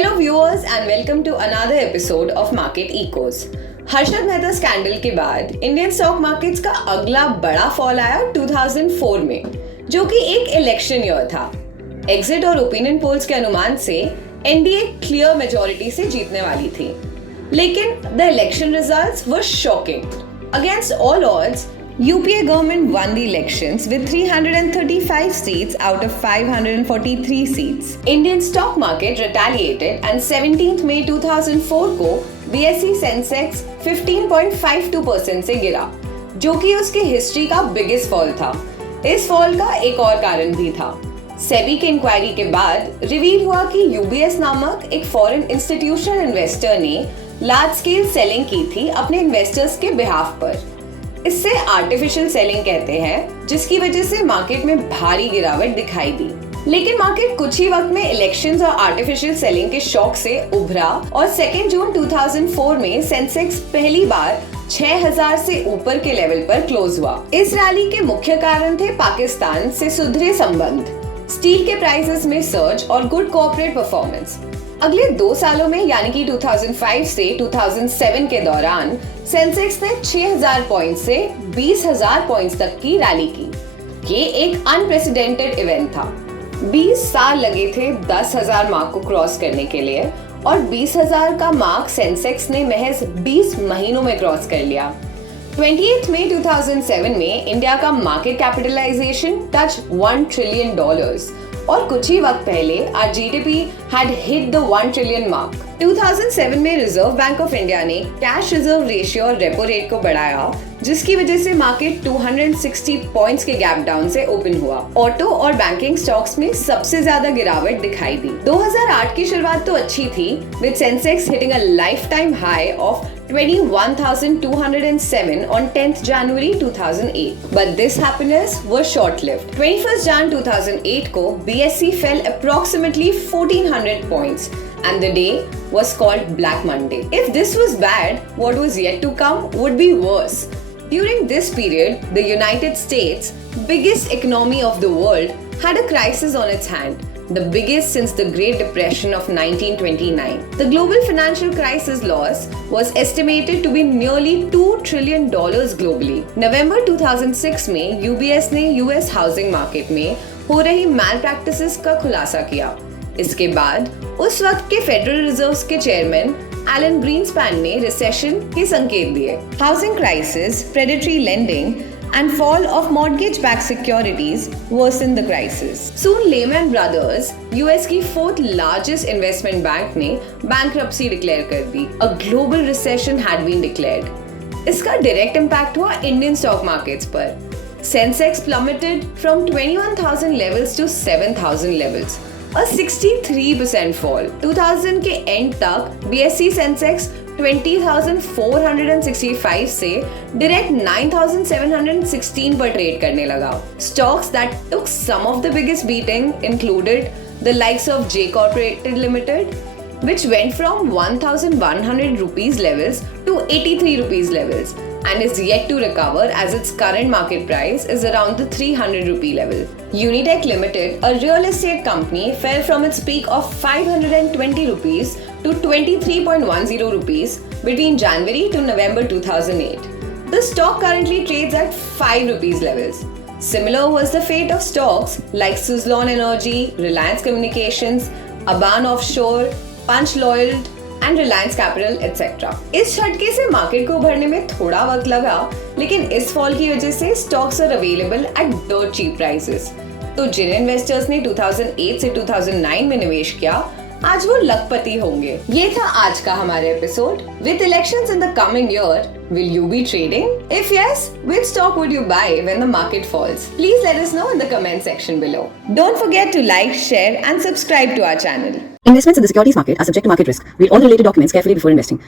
Hello viewers and welcome to another episode of Market Ecos. Harshad Mehta scandal के बाद Indian stock markets का अगला बड़ा फॉल आया 2004 में, जो कि एक इलेक्शन ईयर था। एग्जिट और ओपिनियन पोल्स के अनुमान से एनडीए क्लियर मेजॉरिटी से जीतने वाली थी, लेकिन the election results were shocking. Against all odds, UPA government won the elections with 335 seats out of 543 seats. Indian stock market retaliated and 17th May 2004 को BSE Sensex 15.52% से गिरा, जो कि उसके हिस्ट्री का बिगेस्ट फॉल था। इस फॉल का एक और कारण भी था। सेबी के इंक्वायरी के बाद रिवील हुआ कि UBS नामक एक फॉरेन इंस्टीट्यूशनल इन्वेस्टर ने लार्ज स्केल सेलिंग की थी अपने इन्वेस्टर्स के बिहाफ पर। इससे आर्टिफिशियल सेलिंग कहते हैं, जिसकी वजह से मार्केट में भारी गिरावट दिखाई दी। लेकिन मार्केट कुछ ही वक्त में इलेक्शंस और आर्टिफिशियल सेलिंग के शॉक से उभरा और 2 जून 2004 में सेंसेक्स पहली बार 6000 से ऊपर के लेवल पर क्लोज हुआ। इस रैली के मुख्य कारण थे पाकिस्तान से सुधरे संबंध, स्टील के प्राइसेस में सर्ज और गुड कॉर्पोरेट परफॉर्मेंस। अगले 2 सालों में यानी कि 2005 से 2007 के दौरान सेंसेक्स ने 6000 पॉइंट से 20000 पॉइंट्स तक की रैली की। ये एक अनप्रेसिडेंटेड इवेंट था। 20 साल लगे थे 10,000 मार्क को क्रॉस करने के लिए और 20,000 का मार्क सेंसेक्स ने महज 20 महीनों में क्रॉस कर लिया। 28 मई 2007 में इंडिया का मार्केट कैपिटलाइजेशन टच $1 ट्रिलियन और कुछ ही वक्त पहले our GDP had hit the 1 trillion mark. 2007 में रिजर्व बैंक ऑफ इंडिया ने कैश रिजर्व रेशियो और रेपो रेट को बढ़ाया, जिसकी वजह से मार्केट 260 पॉइंट्स के गैप डाउन से ओपन हुआ। ऑटो और बैंकिंग स्टॉक्स में सबसे ज्यादा गिरावट दिखाई दी। 2008 की शुरुआत तो अच्छी थी, with Sensex hitting a lifetime high of 21,207 on 10th January 2008. But this happiness was short-lived. 21st Jan 2008 को BSE fell approximately 1400 points and the day was called Black Monday. If this was bad, what was yet to come would be worse. During this period, the United States, biggest economy of the world, had a crisis on its hand. The biggest since the Great Depression of 1929. The global financial crisis loss was estimated to be nearly $2 trillion globally. November 2006 में UBS ने US housing market में हो रही malpractices का खुलासा किया। इसके बाद उस वक्त के फेडरल रिजर्व के चेयरमैन एलन ग्रीनस्पैन ने रिसेशन के संकेत दिए। Housing crisis, predatory lending and fall of mortgage-backed securities worsened the crisis. Soon Lehman Brothers, US की 4th largest investment bank ने bankruptcy declare कर दी. A global recession had been declared. इसका direct impact हुआ Indian stock markets पर. Sensex plummeted from 21,000 levels to 7,000 levels. A 63% fall. 2000 के end तक BSE Sensex 20,465 से direct 9,716 पर ट्रेड करने लगा। Stocks that took some of the biggest beating included the likes of J Corporated Limited, which went from 1,100 rupees levels to 83 rupees levels and is yet to recover as its current market price is around the 300 rupee level. Unitech Limited, a real estate company, fell from its peak of 520 rupees to 23.10 rupees between January to November 2008. The stock currently trades at 5 rupees levels. Similar was the fate of stocks like Suzlon Energy, Reliance Communications, Aban Offshore, Punch Loyal and Reliance Capital, etc. इस झटके से market को उभरने में थोड़ा वक्त लगा, लेकिन इस फॉल की वजह से stocks are available at dirt cheap prices. तो जिन इन्वेस्टर्स ने 2008 से 2009 में निवेश किया, आज वो लखपति होंगे। ये था आज का हमारा episode. With elections in the coming year, will you be trading? If yes, which stock would you buy when the market falls? Please let us know in the comment section below. Don't forget to like, share and subscribe to our channel. Investments in the securities market are subject to market risk. Read all the related documents carefully before investing.